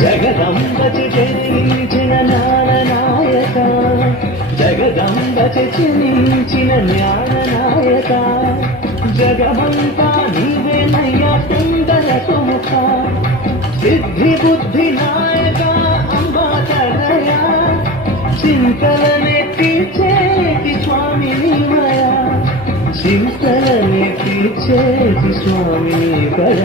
జగదంబచి జనించిన జ్ఞాననాయక, జగదంబచి జనించిన జ్ఞాననాయక, జగమంతా నీవేనయ్యా సుందర సుముఖ, సిద్ధి బుద్ధి నాయక అంబా తనయ, చింతలనే తీర్చేటి స్వామి నీవయ, చింతలనే తీర్చేటి స్వామి నీవయ.